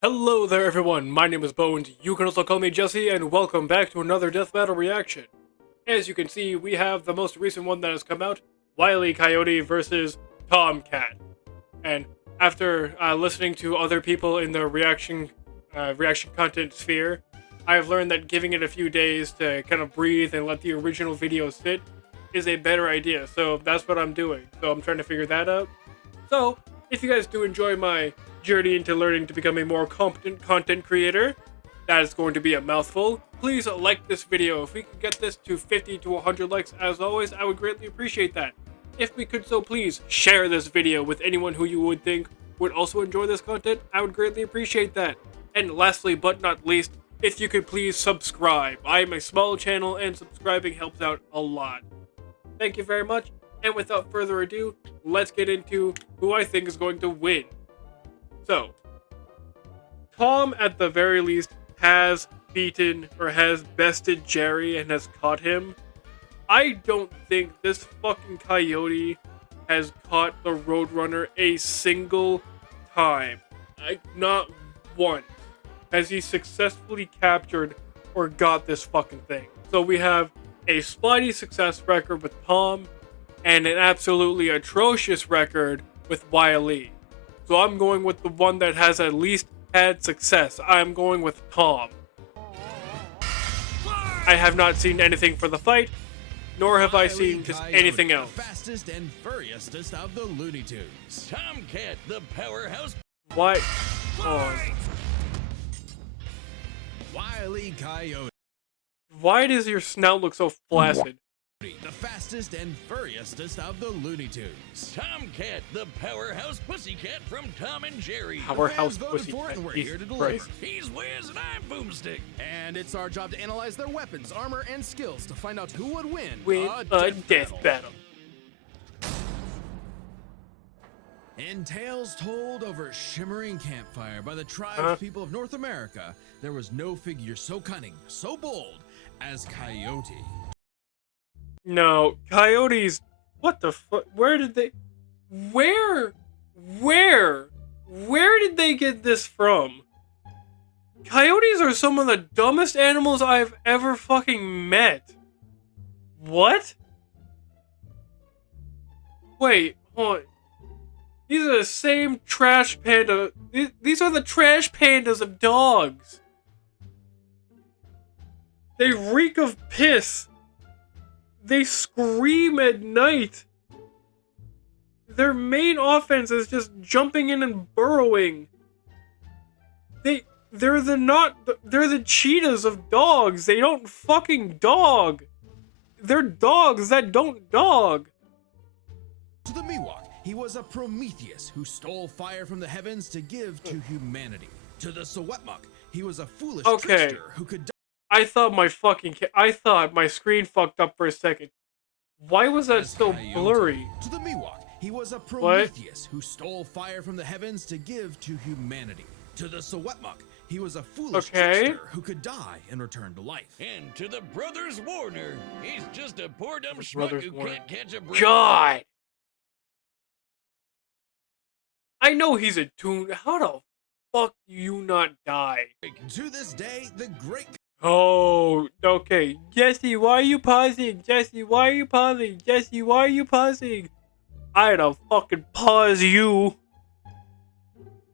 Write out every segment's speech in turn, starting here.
Hello there everyone, my name is Bones, you can also call me Jesse, and welcome back to another Death Battle reaction. As you can see, we have the most recent one that has come out, Wile Coyote versus Tomcat. And after listening to other people in the reaction content sphere, I've learned that giving it a few days to kind of breathe and let the original video sit is a better idea, so that's what I'm doing. So I'm trying to figure that out. So, if you guys do enjoy my journey into learning to become a more competent content creator, that is going to be a mouthful, please like this video. If we can get this to 50 to 100 likes, as always, I would greatly appreciate that. If we could so please share this video with anyone who you would think would also enjoy this content, I would greatly appreciate that. And lastly but not least, if you could please subscribe. I am a small channel and subscribing helps out a lot. Thank you very much. And without further ado, let's get into who I think is going to win. So, Tom at the very least has beaten or has bested Jerry and has caught him. I don't think this fucking Coyote has caught the Roadrunner a single time. Not once has he successfully captured or got this fucking thing. So we have a spotty success record with Tom and an absolutely atrocious record with Wile. So I'm going with the one that has at least had success. I'm going with Tom. I have not seen anything for the fight, nor have I seen just anything else. The fastest and furriestest of the Looney Tunes. Tomcat, the powerhouse. Why? Oh. Wile Coyote. Why does your snout look so flaccid? The fastest and furriestest of the Looney Tunes. Tomcat, the powerhouse pussycat from Tom and Jerry. Powerhouse voted for it and we're pussycat. here to Jesus deliver. Christ. He's Wiz and I'm Boomstick. And it's our job to analyze their weapons, armor, and skills to find out who would win Win a death battle. In tales told over shimmering campfire by the tribes people of North America, there was no figure so cunning, so bold as Coyote. No, Coyotes. What the fuck? Where did they get this from? Coyotes are some of the dumbest animals I've ever fucking met. What? Wait, hold on. These are the same trash panda. These are the trash pandas of dogs. They reek of piss. They scream at night. Their main offense is just jumping in and burrowing. They're the cheetahs of dogs. They don't fucking dog. They're dogs that don't dog. To the Miwok, he was a Prometheus who stole fire from the heavens to give to humanity. To the Sewetmuk, he was a foolish trickster who could I thought my screen fucked up for a second. Why was that so blurry? To the Miwok, he was a Prometheus who stole fire from the heavens to give to humanity. To the Sewetmuk, he was a foolish trickster who could die and return to life. And to the Brothers Warner, he's just a poor dumb schmuck who can't catch a break. God! I know he's a toon. How the fuck do you not die? To this day, the great... Oh, okay. Jesse, why are you pausing? Jesse, why are you pausing? Jesse, why are you pausing? I'd fucking pause you.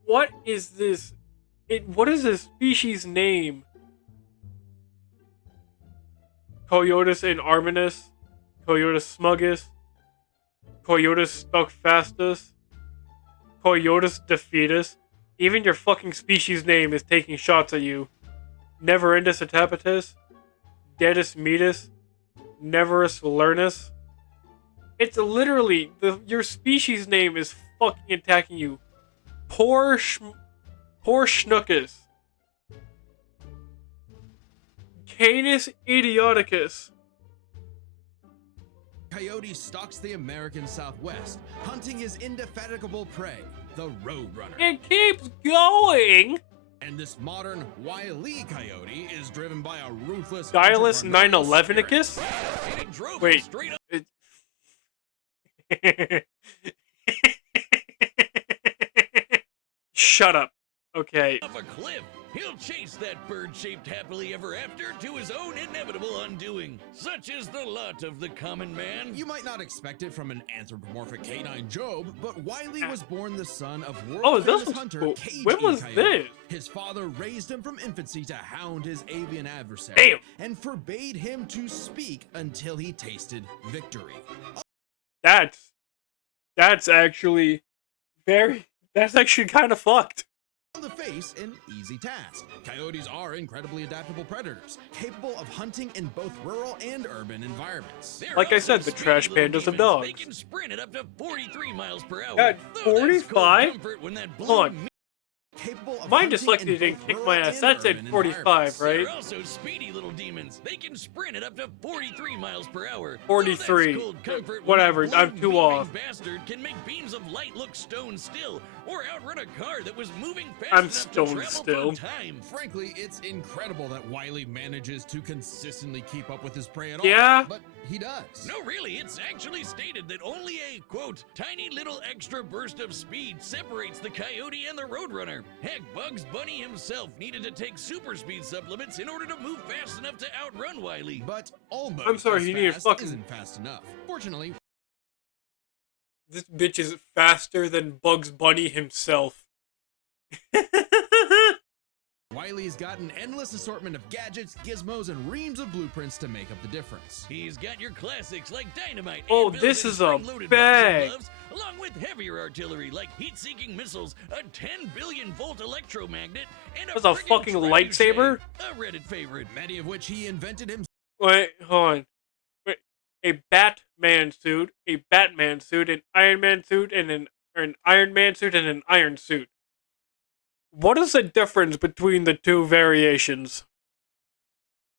What is this? What is this species name? Coyotus and Arminus? Coyotus Smuggus? Coyotus Stuck Fastus? Coyotus Defeatus? Even your fucking species name is taking shots at you. Neverindus Atapatus, Dedus Metus, Neverus Lernus. It's literally your species name is fucking attacking you. Poor Schnookus. Canis Idioticus. Coyote stalks the American Southwest, hunting his indefatigable prey, the Roadrunner. It keeps going. And this modern Wile Coyote is driven by a ruthless Dialus entrepreneurial 911icus? And he drove Wait. him straight up. Shut up. Okay. Off a cliff, he'll chase that bird-shaped happily ever after to his own inevitable undoing. Such is the lot of the common man. You might not expect it from an anthropomorphic canine Job, but Wile was born the son of Oh, this world-famous was hunter cool. Cagey When was Coyote. this? His father raised him from infancy to hound his avian adversary. Damn. And forbade him to speak until he tasted victory. That's actually that's actually kind of fucked. On the face, an easy task. Coyotes are incredibly adaptable predators, capable of hunting in both rural and urban environments. They're Like I also said, the speedy trash little pandas of demons. dogs. They can sprint at up to 43 miles per hour. God, Though that's cold 45? comfort when that Hold blue on. Capable of My hunting dyslexia in didn't both kick rural my ass. and That's at urban 45, environments. right? They're also speedy little demons. They can sprint at up to 43 miles per hour. 43. Though that's cold comfort when Whatever, that I'm blue too leaping off. bastard can make beams of light look stone still, or outrun a car that was moving fast I'm enough stone to travel still. through time. Frankly, it's incredible that Wile manages to consistently keep up with his prey at Yeah. all. But he does. No, really, it's actually stated that only a, quote, tiny little extra burst of speed separates the coyote and the roadrunner. Heck, Bugs Bunny himself needed to take super speed supplements in order to move fast enough to outrun Wile. But almost I'm sorry, as he needed fast fucking- isn't fast enough. Fortunately, This bitch is faster than Bugs Bunny himself. Wile's got an endless assortment of gadgets, gizmos, and reams of blueprints to make up the difference. He's got your classics like dynamite. Oh, anvils, this and is a spring-loaded bag. boxing gloves, along with heavier artillery like heat-seeking missiles, a 10 billion volt electromagnet, and That's a friggin' fucking trebuchet, lightsaber? A Reddit favorite. Many of which he invented himself. Wait, hold on. Wait, a Batman suit, an Iron Man suit, and an Iron Man suit, and an Iron suit. What is the difference between the two variations?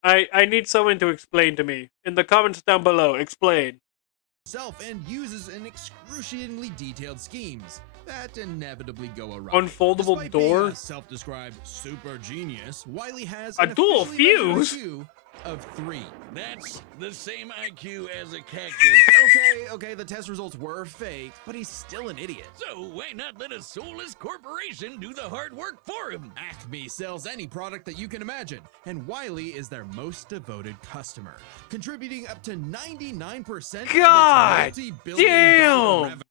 I need someone to explain to me. In the comments down below, explain. And uses in excruciatingly detailed schemes that inevitably go awry. Unfoldable Despite being door? a self-described super genius, Wile has A an dual officially measured fuse? IQ of 3. That's the same IQ as a cactus. Okay, the test results were fake, but he's still an idiot. So why not let a soulless corporation do the hard work for him? Acme sells any product that you can imagine, and Wile is their most devoted customer, contributing up to 99% God of its multi-billion dollar damn! revenue.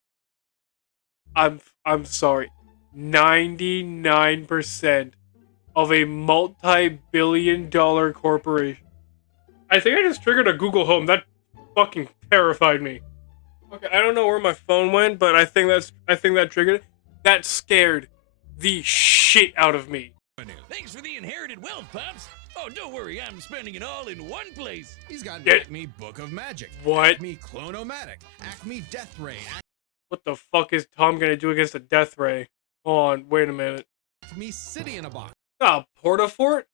I'm sorry. 99% of a multi-billion-dollar corporation. I think I just triggered a Google Home. That fucking terrified me. Okay, I don't know where my phone went, but I think that triggered it. That scared the shit out of me. Thanks for the inherited wealth, Pops. Oh, don't worry, I'm spending it all in one place. He's got an Yeah. Acme Book of Magic, What? Acme Clonomatic, Acme Death Ray, What the fuck is Tom gonna do against a death ray? Hold on, wait a minute. Acme City in a Box, Ah, Portafort?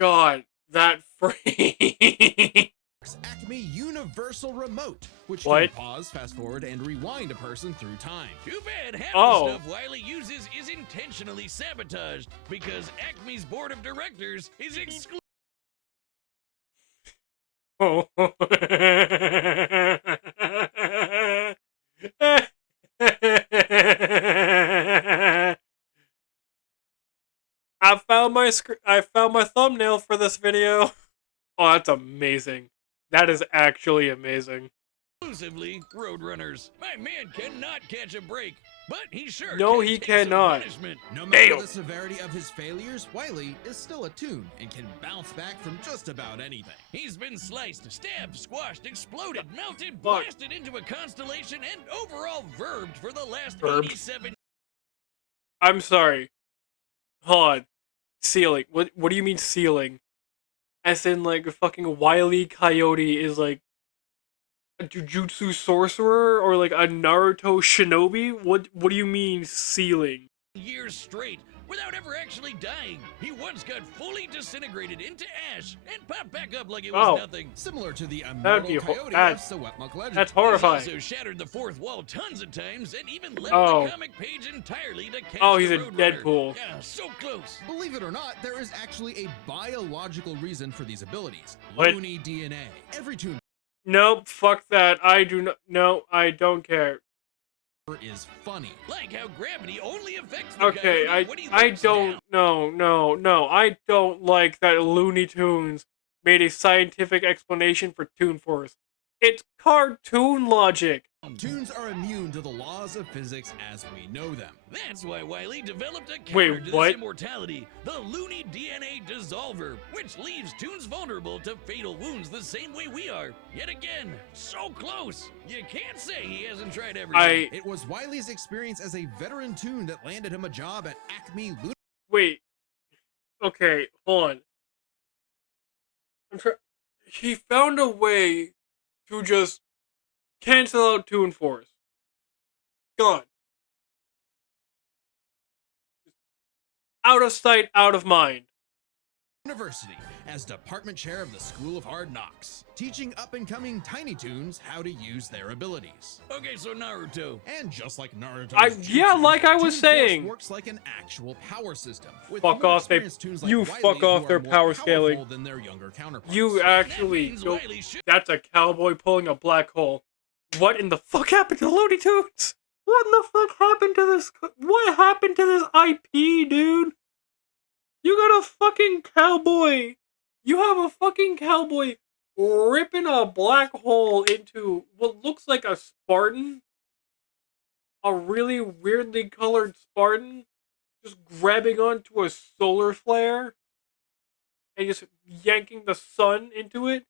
God, that free. Acme Universal Remote, which What? can pause, fast forward, and rewind a person through time. Too bad half Oh. the stuff Wile uses is intentionally sabotaged because Acme's board of directors is exclusive. Oh. I found my thumbnail for this video. Oh, that's amazing. That is actually amazing. Exclusively Roadrunners. My man cannot catch a break, but he sure No, can he take some cannot. punishment. No matter Damn. the severity of his failures, Wile is still a tune and can bounce back from just about anything. He's been sliced, stabbed, squashed, exploded, melted, Fuck. blasted into a constellation, and overall verbed for the last Verbed. 87. I'm sorry. Hold on. Ceiling. What do you mean ceiling? As in, like, a fucking Wile Coyote is, like, a Jujutsu sorcerer? Or, like, a Naruto shinobi? What do you mean ceiling? Years straight without ever actually dying. He once got fully disintegrated into ash and popped back up like it was Oh. nothing. Similar to the That'd be immortal ho- Coyote that- of Sewetmuk legend. That's He's horrifying. also shattered the fourth wall tons of times and even leveled Oh. the comic page entirely to catch Oh, he's the a Roadrunner. Deadpool. Yeah, so close. Believe it or not, there is actually a biological reason for these abilities. What? Loony DNA. Every tune Nope, fuck that. I do not. No, I don't care. is funny. Like how gravity only affects the Okay, coyote when he I looks don't, down. no, I don't like that Looney Tunes made a scientific explanation for Toon Force. It's cartoon logic. Tunes are immune to the laws of physics as we know them. That's why Wile developed a Wait, counter to what? this immortality, the Loony DNA Dissolver, which leaves Toons vulnerable to fatal wounds the same way we are. Yet again, so close. You can't say he hasn't tried everything. It was Wile's experience as a veteran Toon that landed him a job at Acme Wait. Okay, hold on. He found a way to just cancel out Toon Force. Gone. Out of sight, out of mind. University as department chair of the School of Hard Knocks, teaching up-and-coming Tiny Toons how to use their abilities. Okay, so Naruto. And just like Naruto, Like I was saying, works like an actual power system. With fuck more off, experienced Toons like you Wile fuck off who their are more power powerful scaling. than their younger counterparts. You actually That means don't. Wile should- That's a cowboy pulling a black hole. What in the fuck happened to Looney Tunes? What in the fuck happened to this? What happened to this IP, dude? You got a fucking cowboy. You have a fucking cowboy ripping a black hole into what looks like a Spartan. A really weirdly colored Spartan. Just grabbing onto a solar flare. And just yanking the sun into it.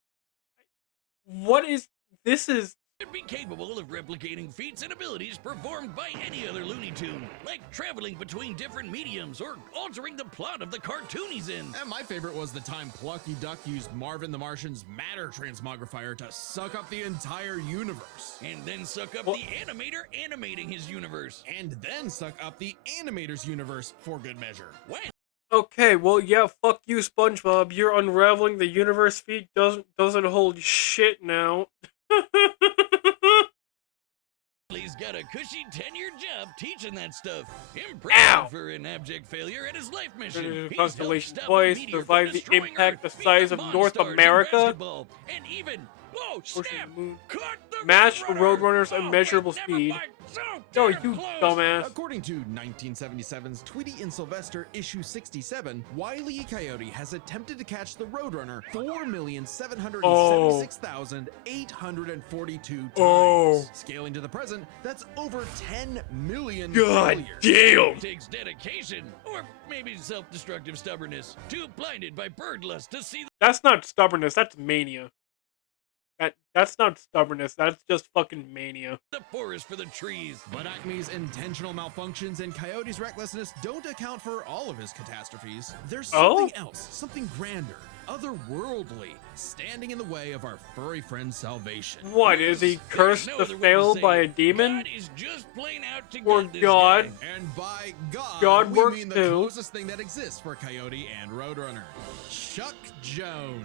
What is... This is... be capable of replicating feats and abilities performed by any other Looney Tune, like traveling between different mediums or altering the plot of the cartoon he's in. And my favorite was the time Plucky Duck used Marvin the Martian's matter transmogrifier to suck up the entire universe. And then suck up What? the animator animating his universe. And then suck up the animator's universe for good measure. When Okay, well, yeah, fuck you, SpongeBob. You're unraveling the universe feat doesn't hold shit now. he's got a cushy 10-year job teaching that stuff. Ow! Impressive for an abject failure at his life mission. There's a He's constellation helped stop a twice, meteor from survived the destroying impact Earth, the beat size up of North Monstars in America. basketball, and even, whoa, Pushing snap! the moon. Cut the Matched Roadrunner! Roadrunner's Oh, immeasurable wait, never speed. mind. So No, damn you close. dumbass. According to 1977's Tweety and Sylvester issue 67, Wile E. Coyote has attempted to catch the Roadrunner 4,776,842 times. Oh. Scaling to the present, that's over 10 million God failures. damn! It takes dedication, or maybe self-destructive stubbornness, too blinded by bird lust to see That's not stubbornness, that's mania. That's not stubbornness, that's just fucking mania. the forest for the trees. But Acme's intentional malfunctions and Coyote's recklessness don't account for all of his catastrophes. There's something else, something grander, otherworldly, standing in the way of our furry friend's salvation. What, is he cursed There's to no other way fail say by it. a demon? God is just plain out to Or get this God? guy. And by God, God we works mean the too. closest thing that exists for Coyote and Roadrunner. Chuck Jones.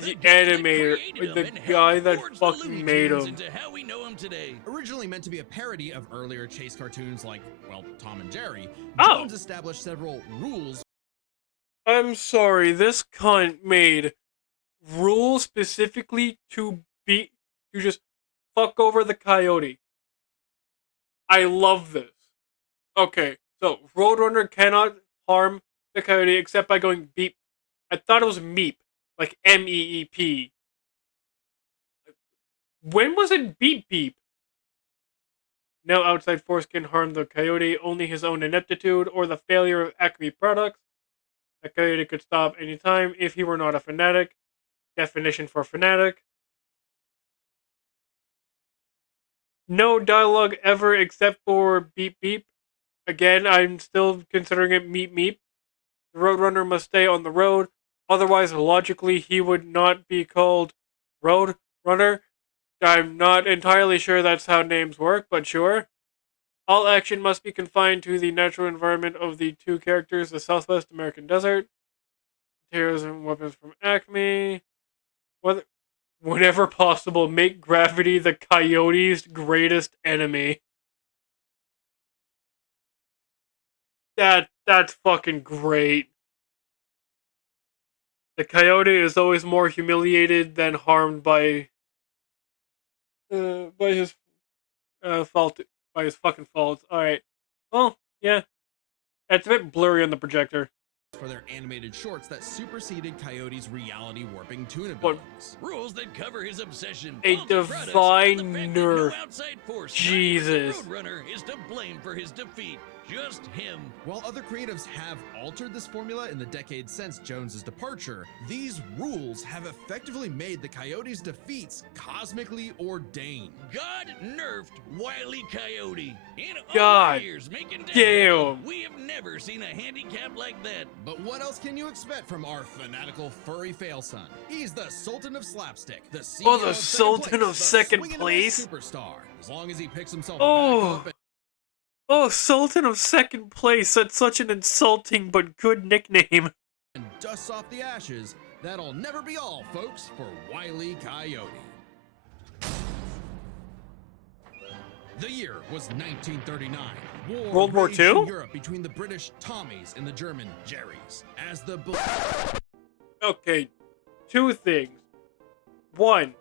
The guy that animator, created the him and guy helped that forge the fucking Looney made Tunes him. into how we know him today. Originally meant to be a parody of earlier chase cartoons like, well, Tom and Jerry, Oh. Jones established several rules. I'm sorry, this cunt made rules specifically to just fuck over the coyote. I love this. Okay, so Roadrunner cannot harm the coyote except by going beep. I thought it was meep, like MEEP. When was it beep beep? No outside force can harm the coyote, only his own ineptitude or the failure of Acme products. The coyote could stop anytime if he were not a fanatic. Definition for fanatic. No dialogue ever except for beep beep. Again, I'm still considering it meep meep. The Roadrunner must stay on the road, otherwise logically he would not be called Roadrunner. I'm not entirely sure that's how names work, but sure. All action must be confined to the natural environment of the two characters, the Southwest American desert. Materials and weapons from Acme. Whenever possible, make gravity the coyote's greatest enemy. That's fucking great. The coyote is always more humiliated than harmed by his fault by his fucking fault. Alright. Well, yeah. It's a bit blurry on the projector. For their animated shorts that superseded Coyote's reality warping tune What? abilities. Rules that cover his obsession. A faulty products, divine and the fact that Nerf. no outside force, Jesus. not even the Roadrunner, is to blame for his defeat. Just him. While other creatives have altered this formula in the decades since Jones's departure, these rules have effectively made the Coyote's defeats cosmically ordained. God nerfed Wile E. Coyote. In all God our years making Death damn. Battle, we have never seen a handicap like that. But what else can you expect from our fanatical furry fail son? He's the Sultan of Slapstick, the CEO Oh, the of second Sultan place, of the second swinging place? superstar. As long as he picks himself Oh. back up Oh, Sultan of second place. That's such an insulting but good nickname. and dusts off the ashes, that'll never be all, folks, for Wile E. Coyote. The year was 1939. World War raged II? in Europe between the British Tommies and the German Jerrys. As the Okay, two things. One,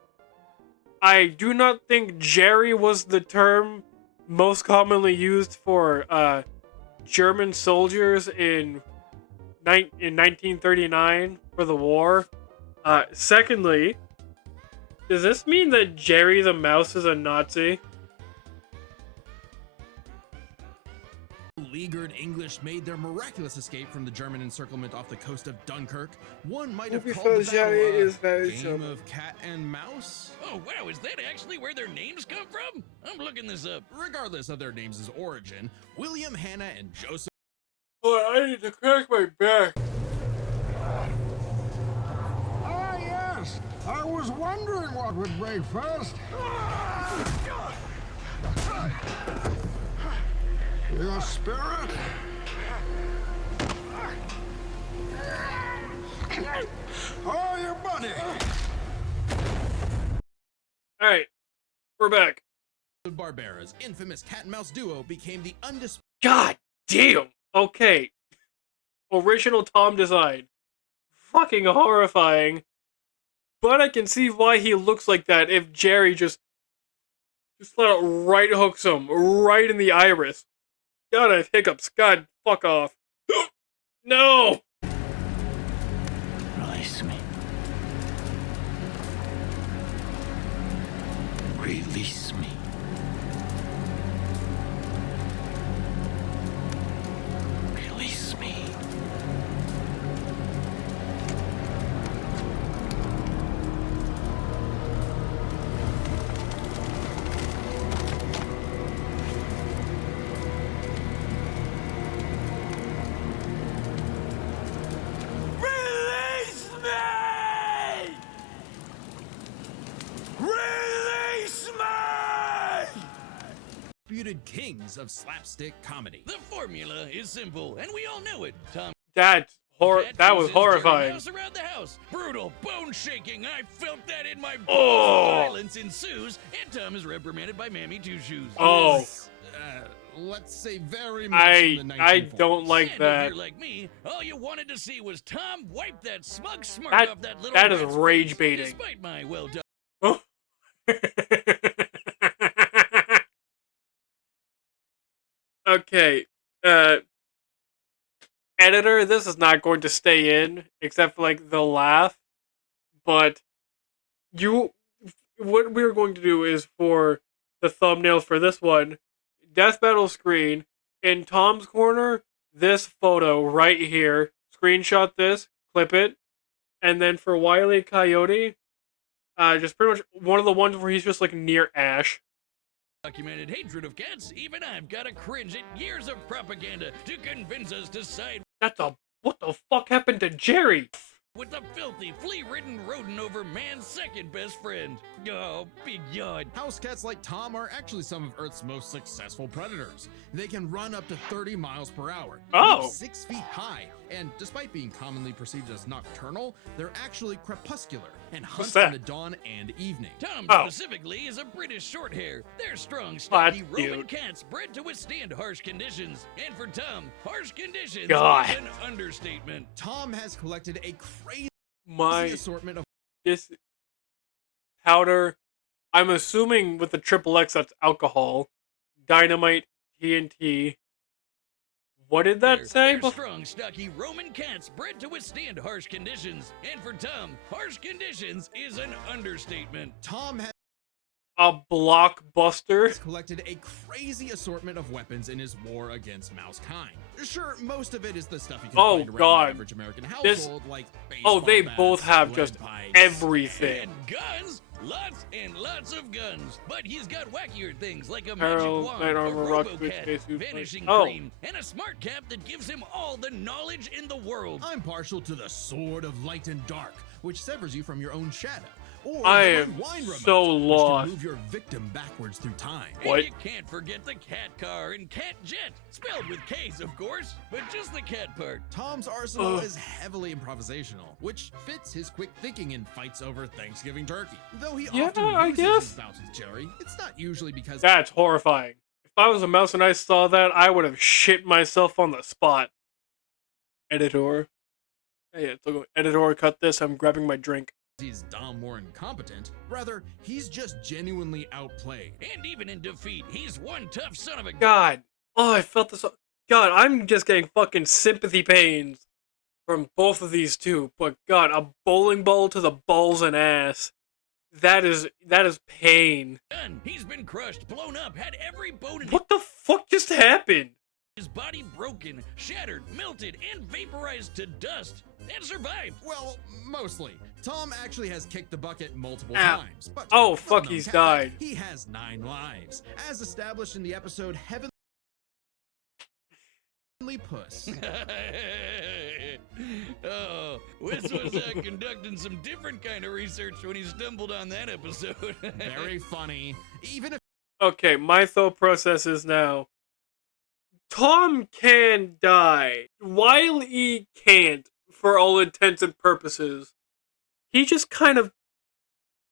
I do not think Jerry was the term most commonly used for German soldiers in 1939 for the war. Secondly, does this mean that Jerry the Mouse is a Nazi? beleaguered English made their miraculous escape from the German encirclement off the coast of Dunkirk, one might have called the battle a game of cat and mouse. Oh wow, is that actually where their names come from? I'm looking this up. Regardless of their names' origin, William Hanna and Joseph. Boy, I need to crack my back. Ah, yes. I was wondering what would break first. Your spirit? Oh, your buddy. Alright, we're back. Barbera's infamous cat and mouse duo became the undisputed. God damn! Okay. Original Tom design. Fucking horrifying. But I can see why he looks like that if Jerry just flat out right hooks him right in the iris. God, I have hiccups. God, fuck off. No! Release me. Release me. Release me. Release me! Release me! Disputed kings of slapstick comedy. The formula is simple, and we all know it. Tom That was chases horrifying. Jerry Mouse around the house. Brutal, bone shaking. I felt that in my bones. Oh. Violence ensues, and Tom is reprimanded by Mammy Two Shoes. Oh. Let's say very much in the 1940s. I don't like And that. if you're like me, all you wanted to see was Tom wipe that smug smirk That- off that little that is rat's rage face, baiting. Despite my well done. Oh. Okay. Editor, this is not going to stay in, except for like the laugh. But what we're going to do is for the thumbnail for this one, Death Battle screen, in Tom's corner, this photo right here. Screenshot this, clip it, and then for Wile E. Coyote, just pretty much one of the ones where he's just like near Ash. Documented hatred of cats, even I've got to cringe at years of propaganda to convince us to side What the fuck happened to Jerry? with the filthy, flea-ridden rodent over man's second best friend. Oh, big yawn. House cats like Tom are actually some of Earth's most successful predators. They can run up to 30 miles per hour, Oh. leap 6 feet high, and despite being commonly perceived as nocturnal, they're actually crepuscular and What's hunt that? in the dawn and evening. Tom Oh. specifically is a British shorthair. They're strong, that's stocky Roman cute. cats bred to withstand harsh conditions. And for Tom, harsh conditions God. is an understatement. Tom has collected a crazy My assortment of this powder, I'm assuming with the triple X that's alcohol. Dynamite, TNT. What did that say? They're strong, stocky Roman cats bred to withstand harsh conditions. And for Tom, harsh conditions is an understatement. Tom has A blockbuster. collected a crazy assortment of weapons in his war against mouse kind. Sure, most of it is the stuff you can find around God. the average American household, like baseball They bats, both have lead just pipes. everything. And guns, lots and lots of guns. But he's got wackier things like a Apparel, magic wand, night a armor, rock, switch, robo-cat, spacesuit, vanishing oh. cream, and a smart cap that gives him all the knowledge in the world. I'm partial to the Sword of Light and Dark, which severs you from your own shadow. Or I the am Wine Remote, so which lost. can move your victim backwards through time. What? And you can't forget the cat car and cat jet, spelled with K's, of course, but just the cat part. Tom's arsenal Ugh. is heavily improvisational, which fits his quick thinking in fights over Thanksgiving turkey. Though he Yeah, often I loses guess. his bouts with Jerry, it's not usually because That's horrifying. If I was a mouse and I saw that, I would have shit myself on the spot. Editor. Hey, editor, cut this. I'm grabbing my drink. he's dumb or incompetent. Rather, he's just genuinely outplayed. And even in defeat, he's one tough son of a God. Oh, I felt this. God, I'm just getting fucking sympathy pains from both of these two. But God, a bowling ball to the balls and ass. That is pain. gun. He's been crushed, blown up, had every bone in What the fuck just happened? his body broken, shattered, melted, and vaporized to dust, and survived. Well, mostly. Tom actually has kicked the bucket multiple Ow. times. But Oh, fuck, little he's known died. He has 9 lives, as established in the episode Heavenly Puss. Oh, Wiz was conducting some different kind of research when he stumbled on that episode. Very funny. Even if Okay, my thought process is now. Tom can die. Wile can't, for all intents and purposes. He just kind of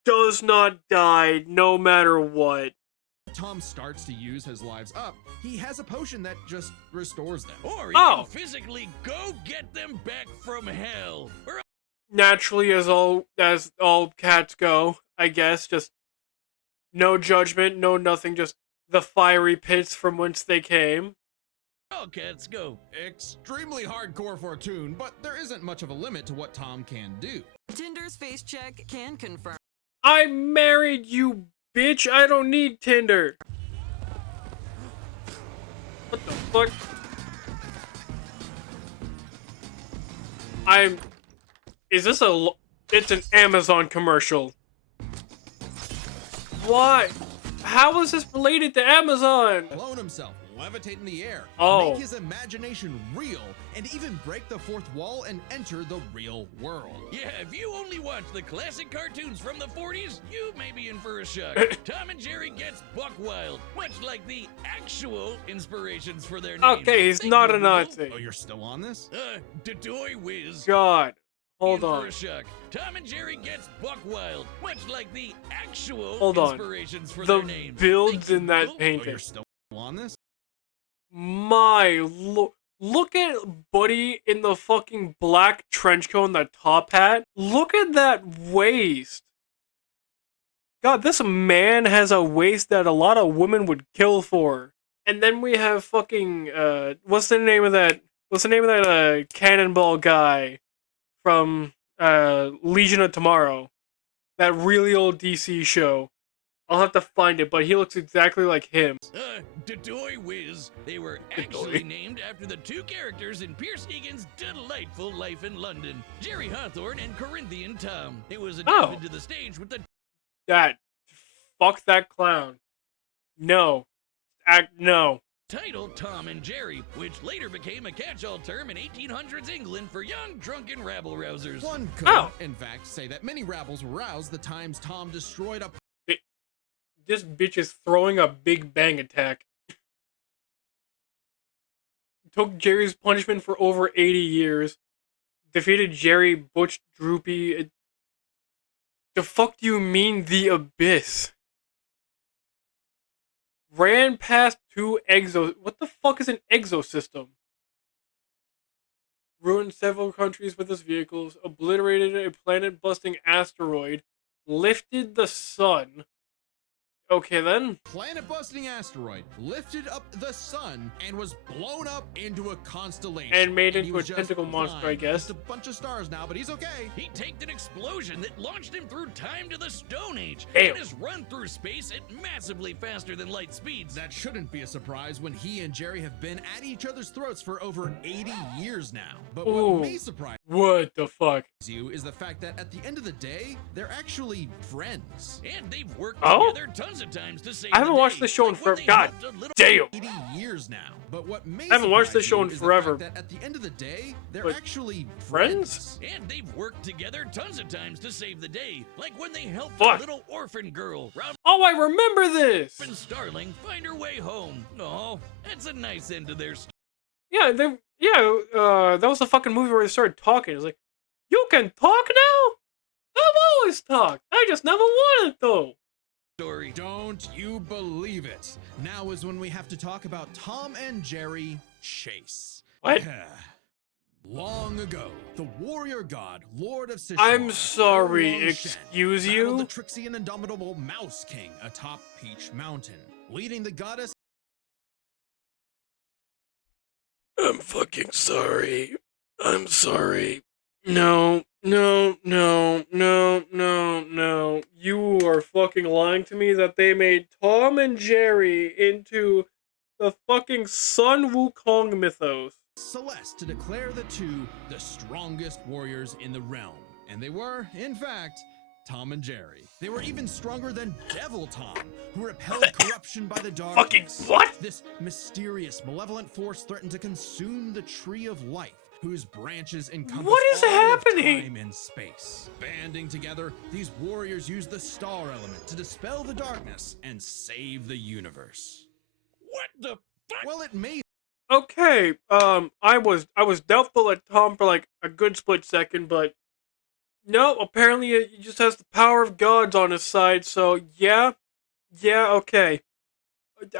does not die no matter what. Tom starts to use his lives up, he has a potion that just restores them. Or he Oh. can physically go get them back from hell. Or Naturally, as all cats go, I guess, just no judgment, no nothing, just the fiery pits from whence they came. all cats go. Extremely hardcore for a tune, but there isn't much of a limit to what Tom can do. Tinder's face check can confirm. I married you, bitch. I don't need Tinder. What the fuck? Is this it's an Amazon commercial. Why? How is this related to Amazon? Clone himself, levitate in the air, Oh. make his imagination real, and even break the fourth wall and enter the real world. Yeah, if you only watch the classic cartoons from the 40s, you may be in for a shock. Tom and Jerry gets buck wild, much like the actual inspirations for their names. Okay, he's Thank not you, a Google. Nazi. Oh, you're still on this? Dodoy whiz. God. Hold In for on. a shock. Tom and Jerry gets buck wild, much like the actual Hold on. inspirations for The their names. builds Thank you, in that Google. Oh, painting. you're still on this? Look at Buddy in the fucking black trench coat and the top hat. Look at that waist. God, this man has a waist that a lot of women would kill for. And then we have fucking what's the name of that cannonball guy from Legion of Tomorrow? That really old DC show. I'll have to find it, but he looks exactly like him. Dodoy whiz. They were actually named after the two characters in Pierce Egan's delightful life in London, Jerry Hawthorne and Corinthian Tom. It was adapted to the stage with the Fuck that clown. No. No. title Tom and Jerry, which later became a catch-all term in 1800s England for young, drunken rabble-rousers. One could, Oh. in fact, say that many rabbles were roused the times Tom destroyed a This bitch is throwing a big bang attack. Took Jerry's punishment for over 80 years. Defeated Jerry, Butch, Droopy. The fuck do you mean the abyss? Ran past two What the fuck is an exosystem? Ruined several countries with his vehicles. Obliterated a planet-busting asteroid. Lifted the sun. Okay then. Planet-busting asteroid lifted up the sun and was blown up into a constellation. And made he into a was just tentacle monster, I fine. guess. Just a bunch of stars now, but he's okay. He tanked an explosion that launched him through time to the Stone Age Damn. and has run through space at massively faster than light speeds. That shouldn't be a surprise when he and Jerry have been at each other's throats for over 80 years now. But Ooh. what may surprise What the fuck? you is the fact that at the end of the day, they're actually friends. And they've worked Oh? together tons of times to save I haven't the watched day, this show in like when forever. they God helped a little damn. 80 years now. But what may I haven't watched surprise this show you in is the forever. fact that at the end of the day, they're But actually friends? And they've worked together tons of times to save the day, like when they helped Fuck. a little orphan girl, Oh, I remember this. Robin Starling, find her way home. Oh, that's a nice end to their story. Yeah, that was the fucking movie where they started talking. It's like, you can talk now? I've always talked. I just never wanted to. Don't you believe it? Now is when we have to talk about Tom and Jerry Chase. What? Long ago, the warrior god, Lord of Sichuan, I'm sorry, Erlong Shen, excuse battled you? the tricksy and indomitable Mouse King atop Peach Mountain, leading the goddess. I'm fucking sorry. I'm sorry. No. You are fucking lying to me that they made Tom and Jerry into the fucking Sun Wukong mythos. Celeste to declare the two the strongest warriors in the realm. And they were, in fact, Tom and Jerry. They were even stronger than Devil Tom, who repelled corruption by the darkness. Fucking what? This mysterious, malevolent force threatened to consume the tree of life, whose branches encompass What is all of happening? time and space. Banding together, these warriors used the star element to dispel the darkness and save the universe. What the fuck? Well, it may Okay, I was doubtful at Tom for like a good split second, but no, apparently he just has the power of gods on his side, so yeah, okay.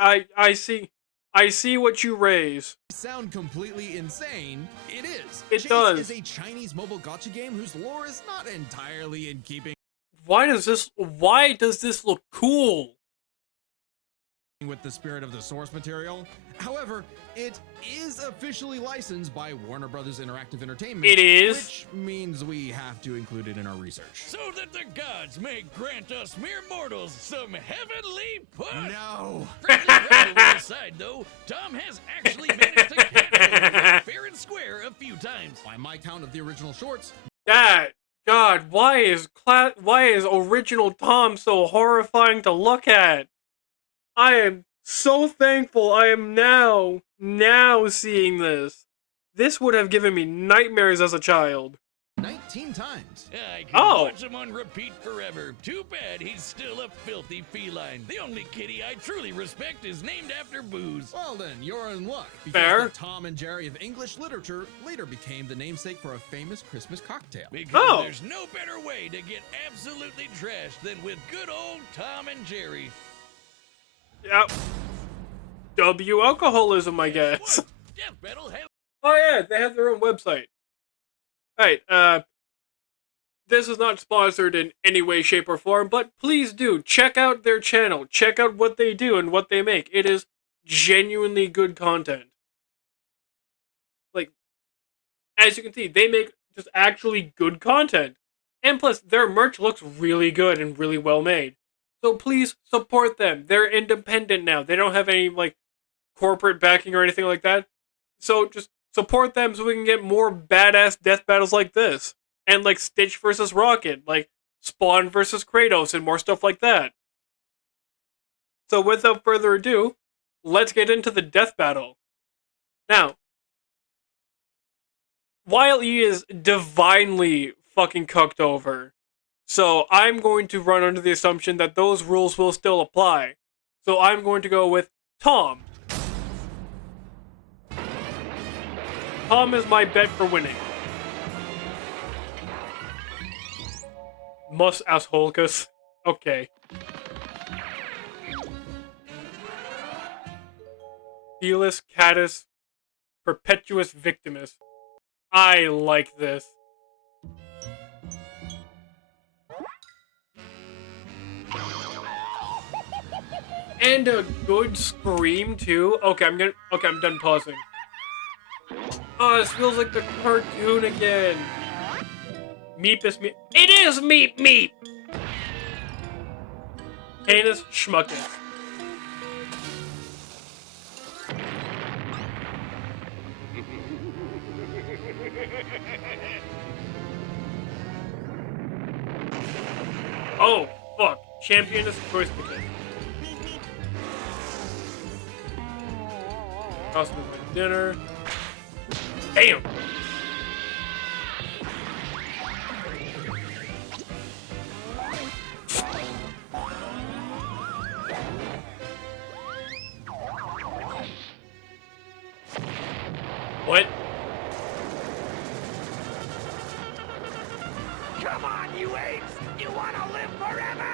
I see what you raise. sound completely insane. It is. It Chase does. is a Chinese mobile gacha game whose lore is not entirely in keeping Why does this look cool? with the spirit of the source material. However, it is officially licensed by Warner Brothers Interactive Entertainment. It is. Which means we have to include it in our research. So that the gods may grant us mere mortals some heavenly push. No. Friendly rivalry aside, though, Tom has actually managed to capture fair and square a few times. By my count of the original shorts, God, why is original Tom so horrifying to look at? I am so thankful I am now seeing this. This would have given me nightmares as a child. 19 times. I can Oh. watch him on repeat forever. Too bad he's still a filthy feline. The only kitty I truly respect is named after booze. Well then, you're in luck. Because Fair. the Tom and Jerry of English literature later became the namesake for a famous Christmas cocktail. Because Oh. there's no better way to get absolutely trashed than with good old Tom and Jerry. Yep. W alcoholism, I guess. Death Battle has Oh yeah, they have their own website. Alright, this is not sponsored in any way, shape, or form, but please do check out their channel. Check out what they do and what they make. It is genuinely good content. Like, as you can see, they make just actually good content. And plus, their merch looks really good and really well made. So please support them. They're independent now. They don't have any, like, corporate backing or anything like that. So just support them so we can get more badass death battles like this. And like Stitch versus Rocket, like Spawn versus Kratos, and more stuff like that. So without further ado, let's get into the death battle. Now, Wile E is divinely fucking cooked over, so I'm going to run under the assumption that those rules will still apply. So I'm going to go with Tom. Tom is my bet for winning. Mus assholecus. Okay. Felis catus perpetuus victimus. I like this. And a good scream too. Okay, I'm done pausing. Oh, this feels like the cartoon again. Meep is meep. It is meep meep. Canis Schmuckus. Oh, fuck. Champion is choice because. Cost me my dinner. Damn! What? Come on, you apes! You wanna live forever!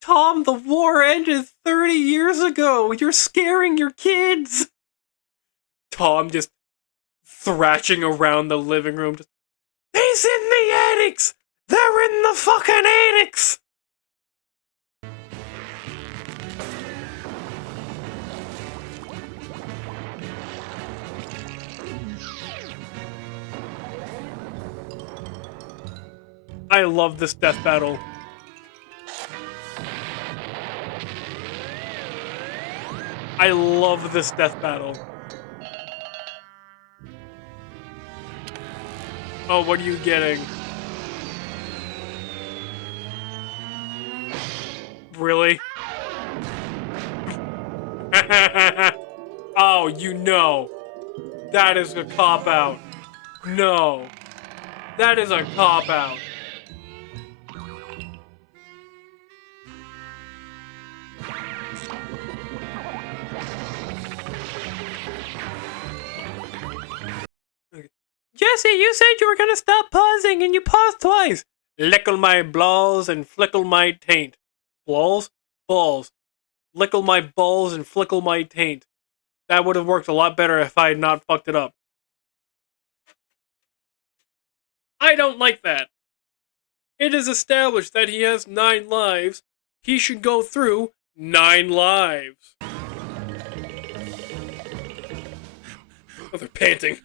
Tom, the war ended 30 years ago. You're scaring your kids. Tom just thrashing around the living room. He's in the attics! They're in the fucking attics! I love this death battle. I love this death battle. Oh, what are you getting? Really? Oh, you know. That is a cop-out. No. That is a cop-out. Jesse, you said you were gonna stop pausing and you paused twice. Lickle my balls and flickle my taint. Balls? Balls. Lickle my balls and flickle my taint. That would have worked a lot better if I had not fucked it up. I don't like that. It is established that he has 9 lives. He should go through 9 lives. Oh, they're panting.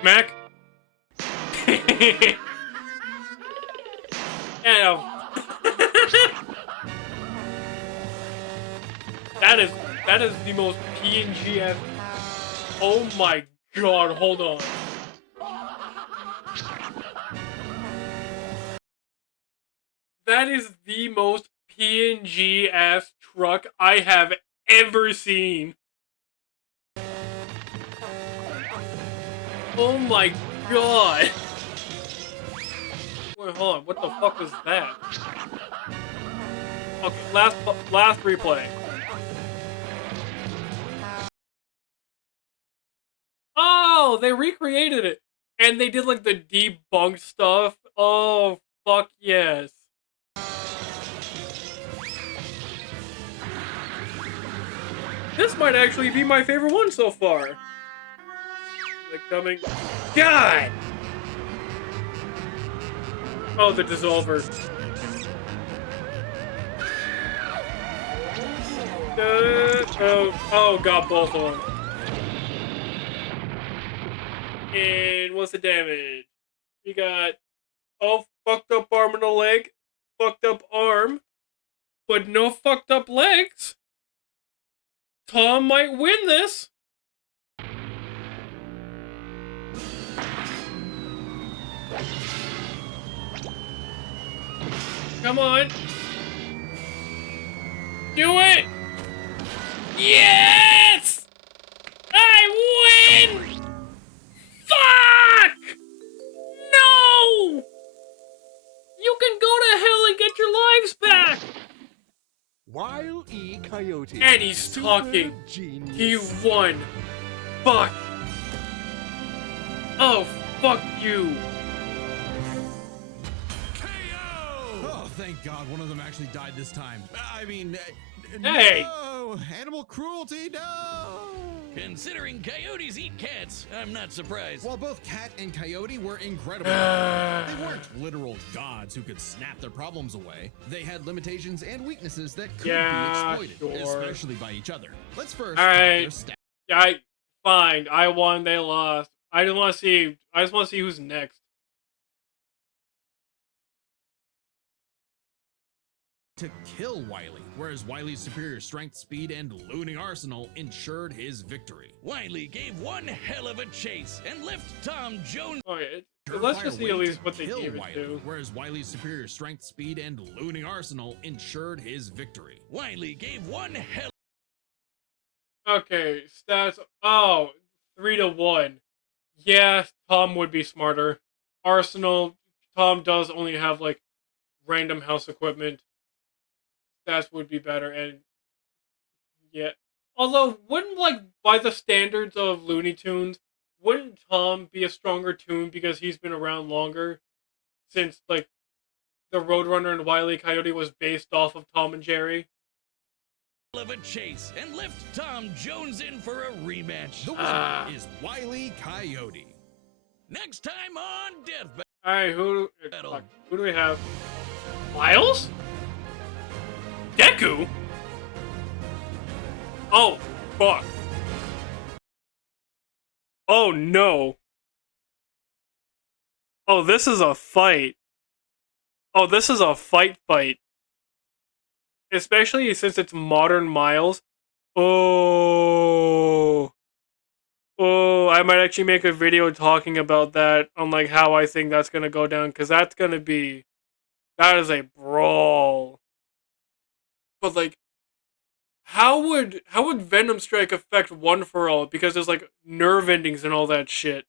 Smack. Yeah. That is the most PNG ass. Oh my god, hold on. That is the most PNG ass truck I have ever seen. Oh my god. Wait, hold on. What the fuck was that? Okay, last replay. Oh, they recreated it. And they did like the debunked stuff. Oh, fuck yes. This might actually be my favorite one so far. Like coming. God! Oh, the dissolver. Oh, got both of them. And what's the damage? We got, oh, fucked up arm and a leg, fucked up arm, but no fucked up legs. Tom might win this. Come on. Do it! Yes! I win! Fuck! No! You can go to hell and get your lives back! Wile E. Coyote. And he's talking. He won. Fuck. Oh, fuck you. Oh, thank God one of them actually died this time. I mean, Hey. no! Animal cruelty, no! Considering coyotes eat cats, I'm not surprised. While both Cat and Coyote were incredible, they weren't literal gods who could snap their problems away. They had limitations and weaknesses that could be exploited, especially by each other. Let's first talk their stats. Fine. I won. They lost. I just want to see who's next. To kill Wile, whereas Wile's superior strength, speed, and looting arsenal ensured his victory. Wile gave one hell of a chase and left Tom Jones. Okay, let's just see at least what they gave it to. Whereas Wile's superior strength, speed, and looting arsenal ensured his victory. Wile gave one hell. Okay, stats. Oh, 3-1. Yeah, Tom would be smarter. Arsenal, Tom does only have like random house equipment. Stats would be better, and yeah. Although, wouldn't like by the standards of Looney Tunes, wouldn't Tom be a stronger tune because he's been around longer? Since like the Roadrunner and Wile E. Coyote was based off of Tom and Jerry. Of a chase and left Tom Jones in for a rematch. The winner is Wile E. Coyote. Next time on Death Battle. All right, who do we have? Miles? Deku? Oh, fuck. Oh, no. Oh, this is a fight. Oh, this is a fight. Especially since it's modern Miles. Oh. Oh, I might actually make a video talking about that on like how I think that's gonna go down, because that is a brawl. But like, how would Venom Strike affect One for All? Because there's like nerve endings and all that shit.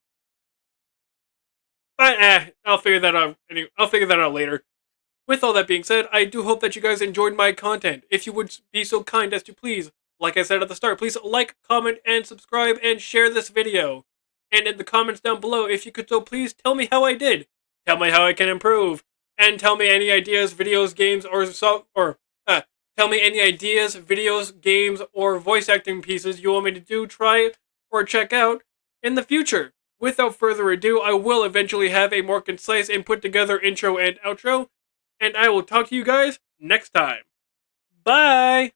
But I'll figure that out. Anyway, I'll figure that out later. With all that being said, I do hope that you guys enjoyed my content. If you would be so kind as to please, like I said at the start, please like, comment, and subscribe, and share this video. And in the comments down below, if you could so please tell me how I did. Tell me how I can improve. And tell me any ideas, videos, games, tell me any ideas, videos, games, or voice acting pieces you want me to do, try, or check out in the future. Without further ado, I will eventually have a more concise and put together intro and outro, and I will talk to you guys next time. Bye!